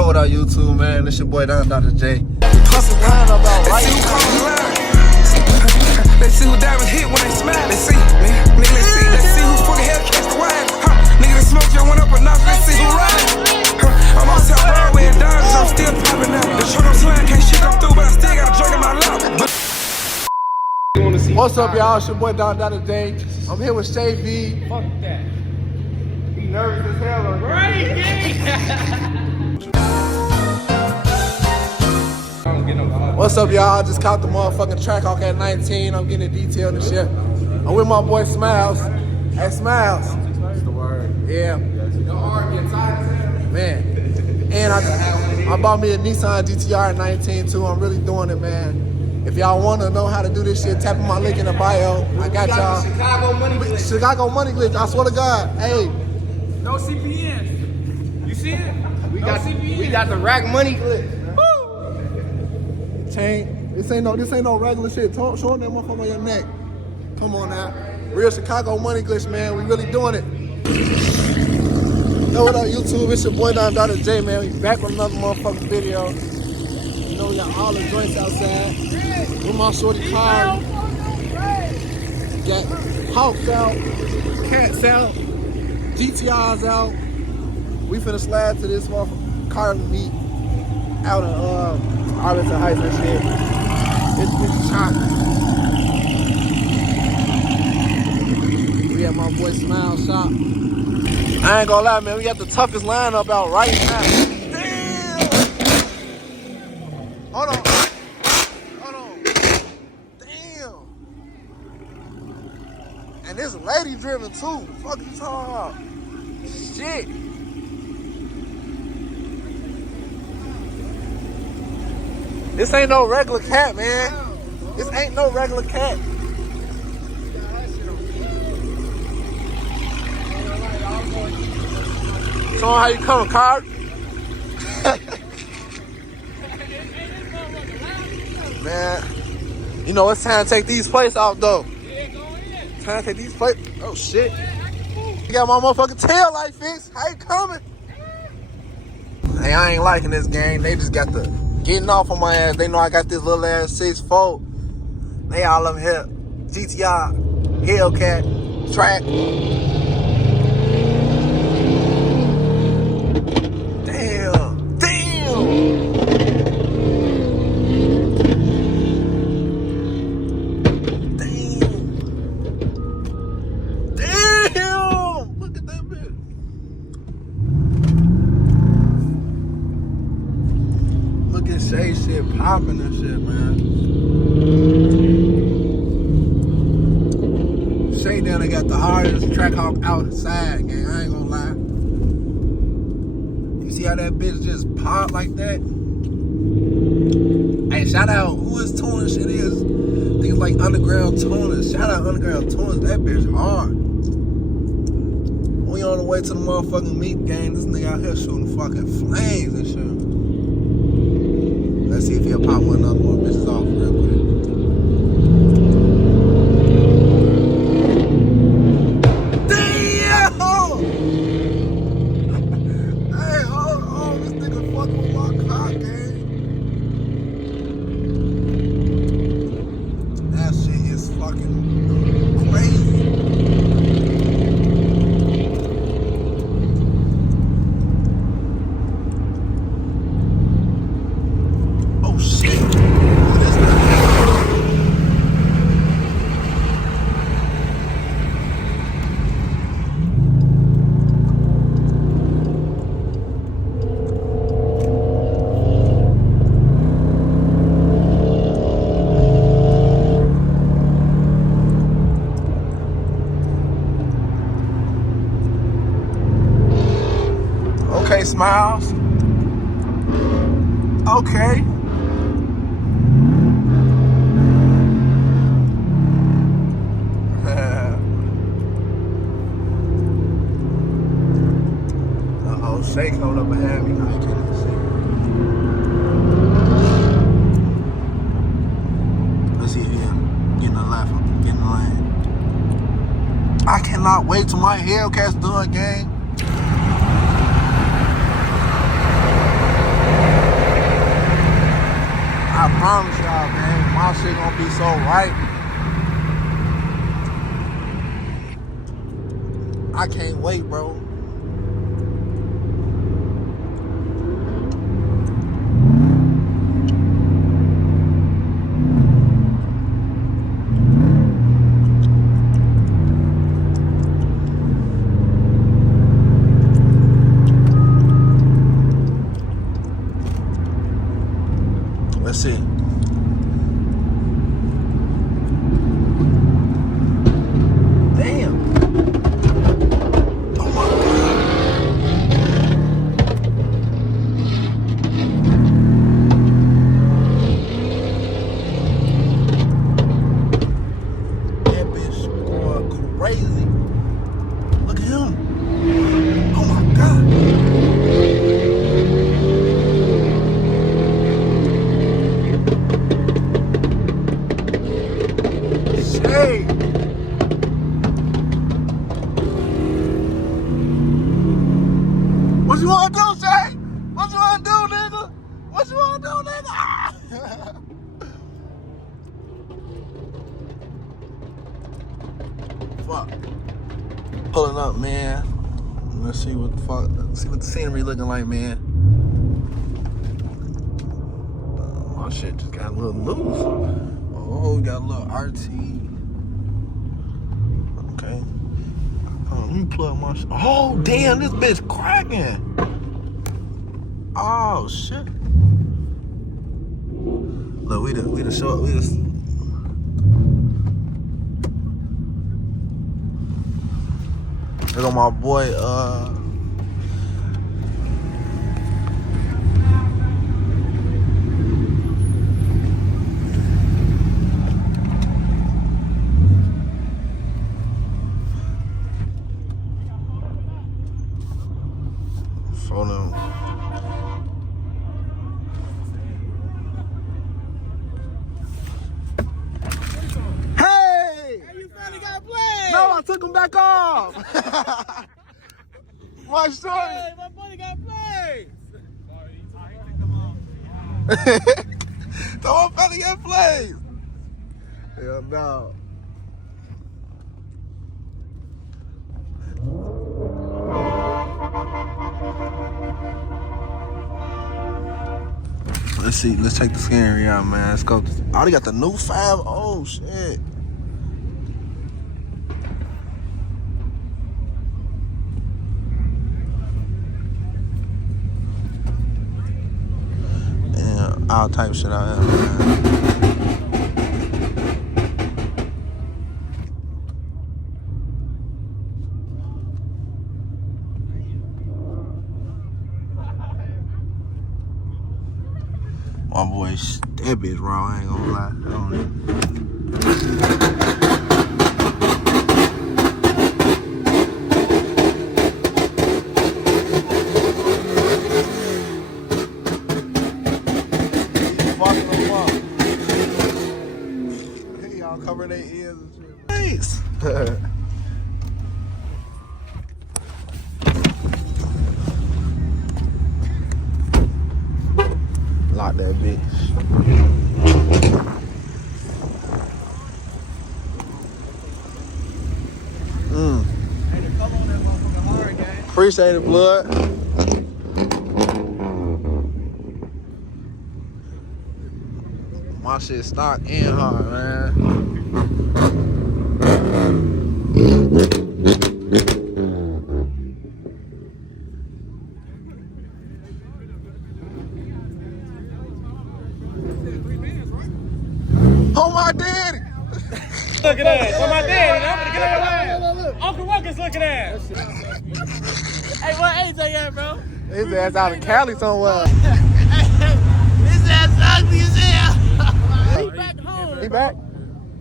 Yo, what up, YouTube, man? This your boy, Dr. J. Let's see who diamonds hit when they smile. Let's see, man. Nigga, let's see who fucking Hellcats the wine. Nigga, the smoke just went up a notch. Let's see who riding. I'm on top Broadway and Dodgers, I'm still popping out. The truck I'm sliding, can't shit come through, but I still got a drink in my lap. What's up, y'all? It's your boy, Dr. J. I'm here with Shay V. Fuck that. He nervous as hell. What's up, y'all? I just caught the motherfucking Trackhawk at 19. I'm getting it detailed and shit. I'm with my boy Smiles. Hey, Smiles. That's the word. Yeah. Man. And I bought me a Nissan GTR at 19 too. I'm really doing it, man. If y'all want to know how to do this shit, tap on my link in the bio. I got y'all. Chicago money glitch. Chicago money glitch. I swear to God. Hey. No CPN. You see it? We got the rack money glitch. Chain. This ain't no regular shit. Show that motherfucker on your neck. Come on now. Real Chicago money glitch, man. We really doing it. Yo, what up, YouTube? It's your boy Dr. J, man. We back with another motherfucking video. You know, we got all the joints outside. With my shorty car. Got Hawks out, Cats out, GTRs out. We finna slide to this motherfucking car meet out in Arlington Heights and shit. It's chocolate. We at my boy Smile shop. I ain't gonna lie, man. We got the toughest lineup out right now. Damn! Hold on. Damn! And this lady driven too. Fuck you talking about? Shit. This ain't no regular cat, man. This ain't no regular cat. Show how you coming, car. Man, you know it's time to take these plates out though. Time to take these plates. Oh shit. You got my motherfucking tail light fixed. How you coming? Hey, I ain't liking this game. They just got the getting off on my ass. They know I got this little ass 6'4". They all up here. GTR, Hellcat, track. Shay shit popping and shit, man. Shay down there got the hardest Trackhawk outside, gang. I ain't gonna lie. You see how that bitch just popped like that? Hey, shout out who his tuning shit is. I think it's like Underground Tuners. Shout out Underground Tuners. That bitch hard. We on the way to the motherfucking meat game. This nigga out here shooting fucking flames and shit. Let's see if he'll pop one of more bitches off real quick. Damn! Hey, hold on. This nigga fucking with my car, gang. That shit is fucking crazy. Okay, Smiles. Okay. Uh-oh, Shay coming up behind me. I can't see. Let's see if he's getting the left, getting the lane. I cannot wait till my Hellcats done, gang. gonna be so right. I can't wait, bro. Let's see. Damn. Oh my God. That bitch going crazy. Look at him. Oh my God. Hey. What you wanna do, Shay? What you wanna do, nigga? What you wanna do, nigga? Fuck. Pulling up, man. Let's see what the fuck. Let's see what the scenery looking like, man. My shit just got a little loose. Oh, we got a little RT. Okay. Let me plug my shit. Oh, damn, this bitch cracking. Oh, shit. Look, we the show. We just. There go my boy, for them. Hey! You finally got played. No, I took him back off. Watch story. Hey, my buddy got played. Someone finally got played. Hell no. Let's see. Let's check the scenery out, man. Let's go. I already got the new 5. Oh shit. Damn, all type of shit out here, man. My boy, that bitch raw, I ain't gonna lie. I don't know. Fucking them up. Hey, y'all cover their ears and shit. Nice. Lock that bitch. Hey, the cover on that motherfucker hard, gang. Appreciate it, blood. My shit stock and hard, man. Oh my daddy! Look at that. Oh, my daddy. I'm gonna get on your ass. Uncle Ruckus looking at. Hey, where AJ at, bro? His ass out in Cali somewhere. His ass ugly as hell. He back home. He back?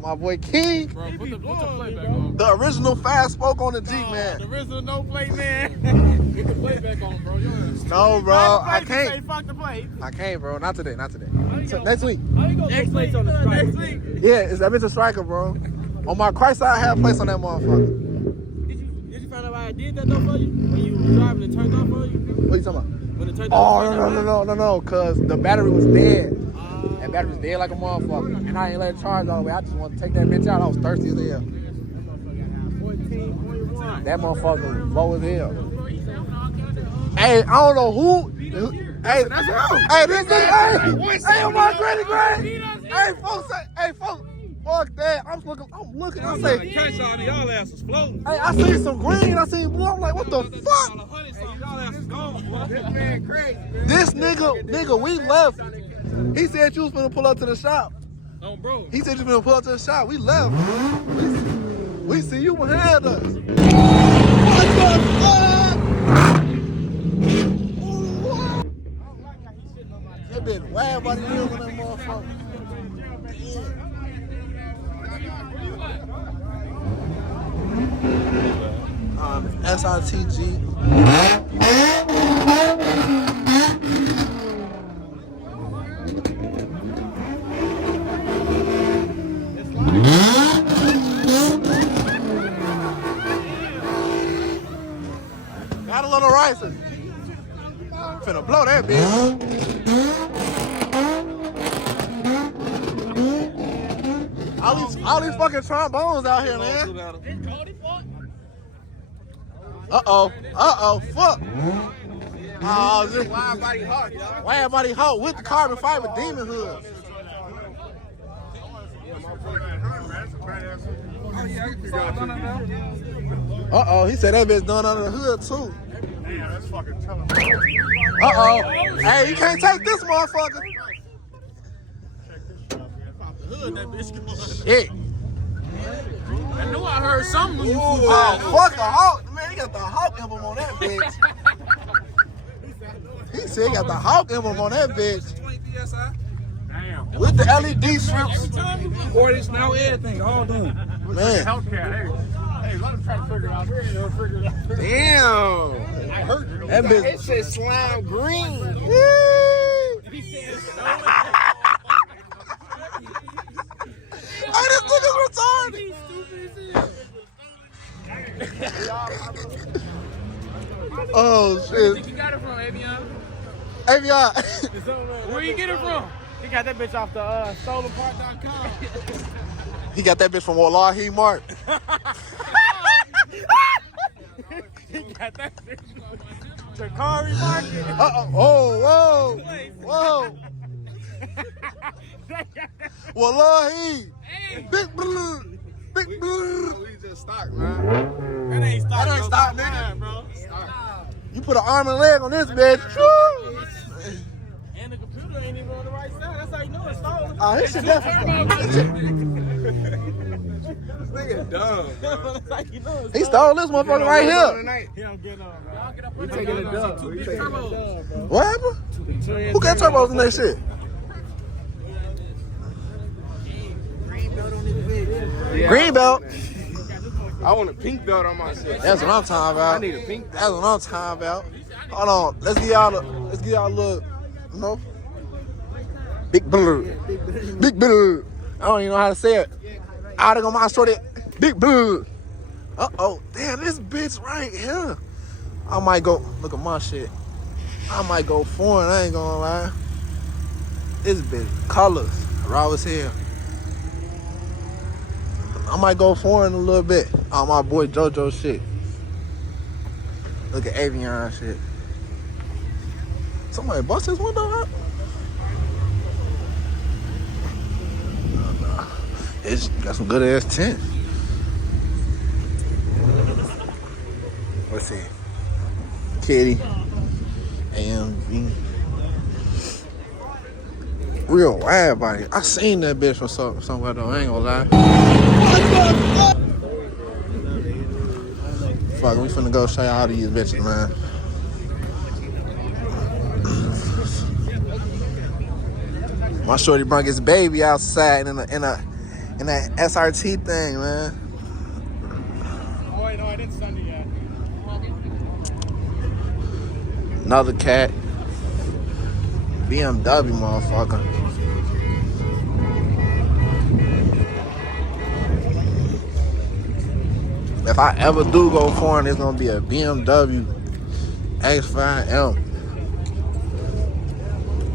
My boy Key. Bro, put the play back on. The original fast spoke on the Jeep, man. The original no play, man. Get the play back on, bro. No, bro. I can't. Fuck the play. I can't, bro. Not today. Not today. Next week. Next week on the strike. Next week. Yeah, it's that bitch a striker, bro. On my Christ, I had a place on that motherfucker. Did you find out why I did that though for you? When you was driving and turned off for you? What you talking about? When it turned Oh, off. no, cause the battery was dead. That battery was dead like a motherfucker. And I ain't let it charge all the way. I just wanted to take that bitch out. I was thirsty as hell. 14.1. That motherfucker was low as hell. Hey, I don't know who. Hey, that's him. Hey, this is. Hey, my granny. Hey, folks. Fuck that. I'm looking. I say. Catch all the y'all asses floating. Hey, I seen some green. I seen blue. I'm like, what the fuck? Y'all asses gone, boy. This man crazy. This nigga, we left. He said you was gonna pull up to the shop. Oh, bro. He said you was gonna pull up to the shop. We left. We see you behind us. What the fuck? That bitch wild by the wheels on that motherfucker. SRTG. Got a little ricer. Finna blow that bitch. All these fucking trombones out here, man. Uh-oh, fuck. Oh, this Wide body hawk, y'all. wide body hawk with the carbon fiber demon hood. Oh, yeah, I can figure out now. Uh-oh, he said that bitch done under the hood, too. Damn, that's fucking tough. Uh-oh. Hey, you can't take this motherfucker. Shit. I knew I heard something when you flew Oh, fuck the hawk. Man, he got the hawk emblem on that bitch. He said he got the hawk emblem on that bitch. 20 PSI. Damn. With the LED strips. Cordage now, everything, all done. Man. Hellcat, hey, let him try to figure it out. We ain't gonna figure it out. Damn. I heard you. That bitch. It says slime green. Hey, this nigga's retarded. Oh, shit. You got it from Avion? Avion. Where you get it from? He got that bitch off the solarpart.com. He got that bitch from Wallahi Mart. He got that bitch from Chakari Market. Uh-oh. Whoa. Wallahi. Big blue. We just stock, man. That ain't stock, nigga. bro. You put an arm and leg on this bitch. And the computer ain't even on the right side. That's how you know it's stolen. Oh, this shit definitely. This nigga dumb, bro. That's how you know it's He stole this motherfucker right here. He don't get on, bro. We taking a dub. Two big turbos. What happened? Who got turbos in that shit? Yeah, Green belt. I want a pink belt on my shit. That's what I'm talking about. I need a pink belt. That's what I'm talking about. Hold on. Let's get y'all a little, you know. Big blue. Big blue. I don't even know how to say it. I done got my shorty. Big blue. Uh-oh. Damn, this bitch right here. I might go, look at my shit. I might go foreign, I ain't gonna lie. This bitch, colors, raw as hell. I might go foreign a little bit. On my boy JoJo shit. Look at Avion shit. Somebody bust his window up? No. It's got some good ass tint. Let's see. Kitty. AMV. Real wide body. I seen that bitch from somewhere though, I ain't gonna lie. Fuck, we finna go show y'all these bitches, man. My shorty brung his baby outside in that SRT thing, man. Oh, wait, no, I didn't send it yet. Another cat. BMW, motherfucker. If I ever do go foreign, it's gonna be a BMW X5M.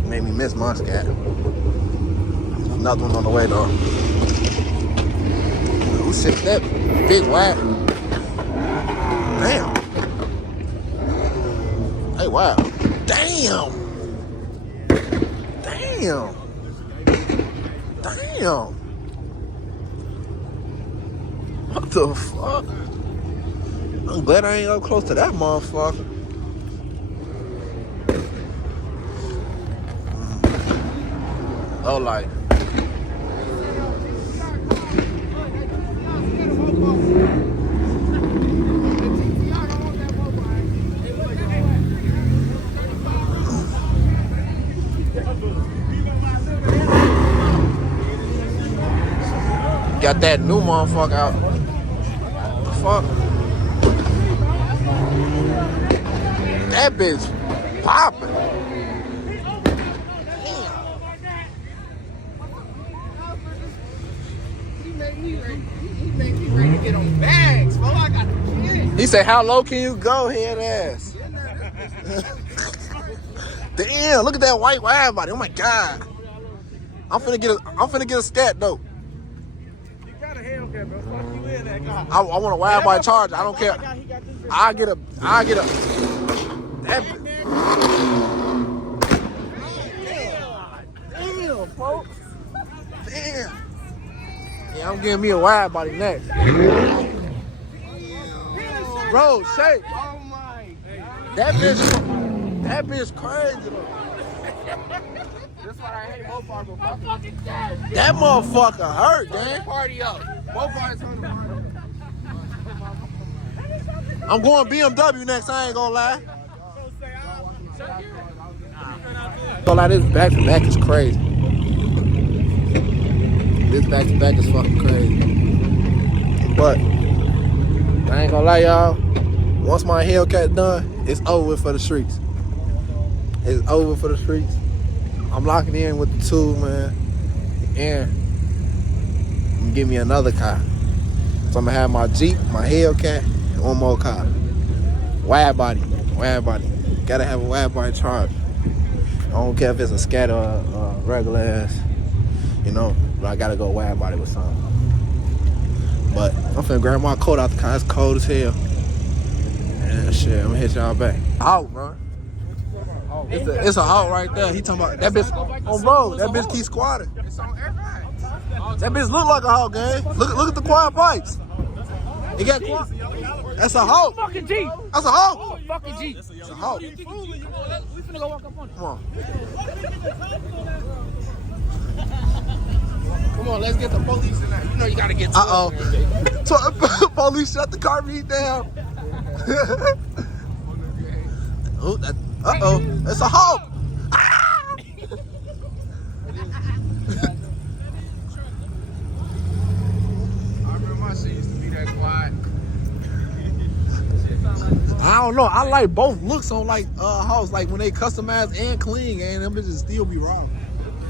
Made me miss my scat. Another one on the way though. Who shit that big whack? Damn. Hey, wow. Damn. Damn. Damn. What the fuck? I'm glad I ain't up close to that motherfucker. Oh, like. Got that new motherfucker out. What the fuck? That bitch popping. He make me ready to get on bags, bro. I got the shit. He said, how low can you go, head ass? Damn, look at that white wide body. Oh my god. I'm finna get a scat though. You got a Hellcat, bro. Fuck you in that car. I want a wide body charger. I don't care. I get a that, damn, folks. Damn. Yeah, I'm getting me a wide body next. Bro, shake. Oh my god. That bitch crazy though. That's why I hate Mofar. That motherfucker hurt, man. Party up. Mofar's on the party. I'm going BMW next, I ain't gonna lie. This back to back is crazy. This back to back is fucking crazy. But I ain't gonna lie, y'all. Once my Hellcat done, it's over for the streets. It's over for the streets. I'm locking in with the two, man. And I'm gonna give me another car. So I'm gonna have my Jeep, my Hellcat, and one more car. Wide body. Gotta have a wide body charge. I don't care if it's a scat or a regular ass, you know, but I gotta go wide body with something. But I'm finna grab my coat out the car. It's cold as hell. And shit, I'm gonna hit y'all back. Out, bro. It's a Hawk right there. He talking about that bitch. Oh, bro, that bitch keep squatting. It's on everybody. That bitch look like a Hawk, gang. Look at the quiet pipes. It got quiet. That's a Hawk. Fucking G. That's a Hawk. Fucking G. It's a Hawk. We finna go walk up on it. Come on. Come on, let's get the police in there. You know you gotta get to Police shut the car meet down. It's a Hawk. Ah! I remember my shit used to be that quiet. I don't know. I like both looks on like Hawks. Like when they customize and clean, and them bitches still be wrong.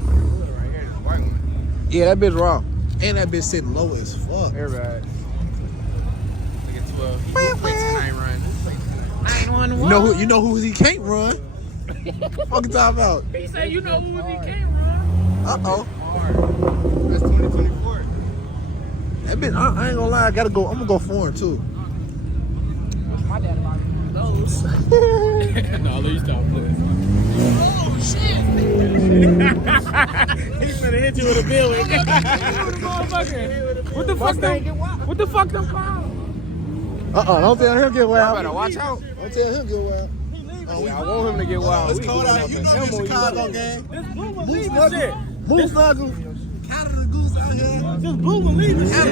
Right here, the white one. Yeah, that bitch wrong. And that bitch sitting low as fuck. Everybody. Look at 12. He plates can I run. 911. You know who he can't run? Fucking talking about. He said you know who he can't run. Uh-oh. That's 2024. That bitch, I ain't gonna lie, I'm gonna go foreign too. My dad about those. No, let you stop playing. Oh shit! He's gonna hit you with a bill. What the fuck them? What the fuck them called? Don't tell him get wild. Better watch out. Don't tell him get wild. I want him to get wild. It's cold out. You know this Chicago game. This blue one leaving shit. Moose Knuckles. Canada Goose out here. This blue one leaving shit.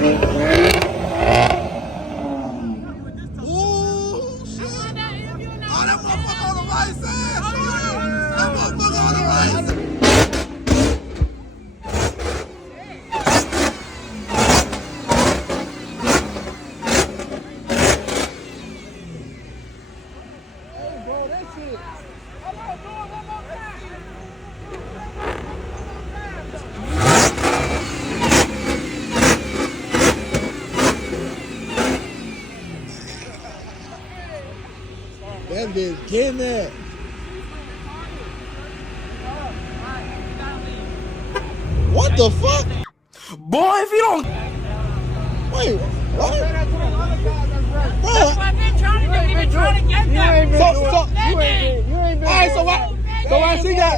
Ooh, shit. Oh, that motherfucker on the right side. That motherfucker on the right side. That bitch getting that. What the fuck? Boy, if you don't. Wait, what? Bro, I've been trying to get that. you ain't been. All right, so why she got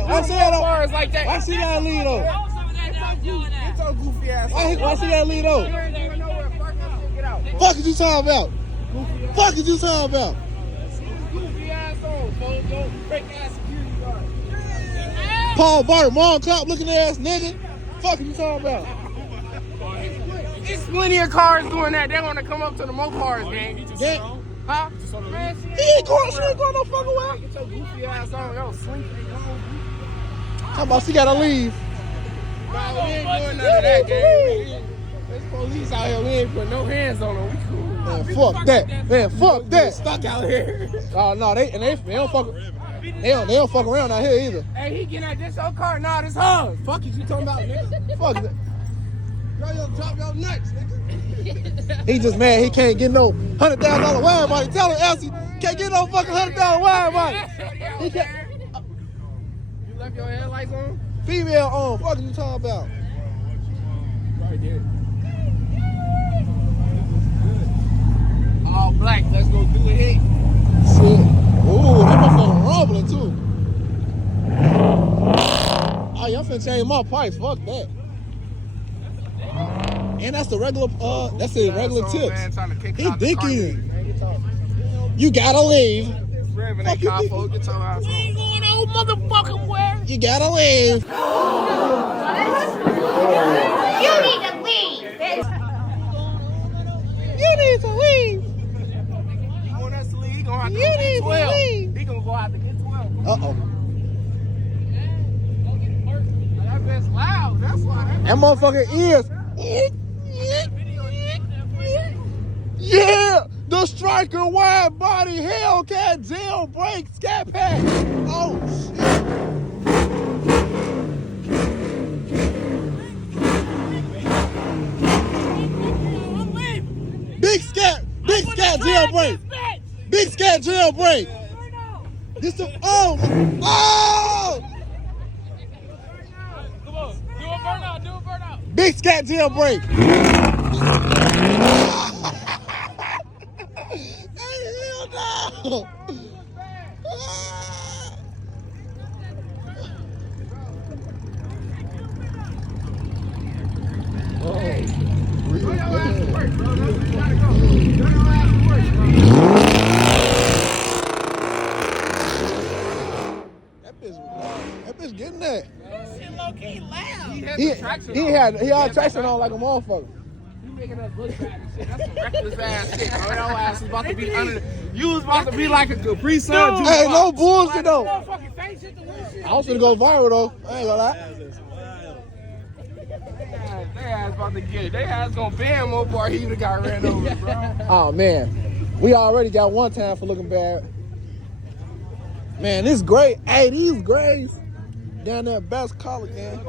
Like that. why she got a lead though? Some of that that I'm doing that. It's on goofy ass. Why she got a lead though? You ain't even know where fuck that shit get out. Fuck is you talking about? Fuck is you talking about? Goofy ass on, folks. Don't break ass security guard. Paul Bart, mall cop looking ass nigga. Fuck is you talking about? There's plenty of cars doing that. They want to come up to the Mopars, gang. Yeah. Huh? Man, She ain't going no fucking way. get your goofy ass on. Yo, sleep. Talking about she gotta leave. Nah, we ain't doing none of that, gang. There's police out here. We ain't putting no hands on them. We cool. Man, fuck that. Man, fuck that. Stuck out here. Oh no, they don't fuck. They don't fuck around out here either. Hey, he getting at this your car. Nah, this hers. Fuck is you talking about, nigga? Fuck that. Yo, drop your nuts, nigga. He just mad he can't get no $100,000 wide body. Tell him Elsie can't get no fucking $100,000 wide body. He can't. You left your headlights on? Female on. Fuck you talking about? Right there. All black. Let's go do a hit. Shit. Ooh, that motherfucker rumbling too. Oh, y'all finna change my pipes. Fuck that. And that's the regular, that's the regular tips. He dick eating. You gotta leave. Fuck you, get your ass on. Ain't going no motherfucking where. You gotta leave. You need to leave. You need to leave. He want us to leave. He gonna have to You go need get to 12. leave. He gonna go out to get 12. Uh-oh. That bitch loud. That's why. That motherfucker is. Yeah! The striker wide body Hellcat jailbreak scat pack. Oh shit. Big scat jailbreak. Big scat jailbreak. This the oh! Come on, do a burnout. Big scat jailbreak. Hey, hell no! That bitch getting that. Shit low-key loud. He had traction on like a motherfucker. You making us look bad and shit. That's some reckless ass shit. Oh, your ass was about to be under. You was about to be like a Capri Sun. Hey, no bullshit though. Motherfucking face shit to win shit. I was finna go viral though. I ain't gonna lie. They ass about to get it. They ass gonna ban more bar. He would've got ran over, bro. Oh man, we already got one time for looking bad. Man, this great. Hey, these grays down there, best college, man.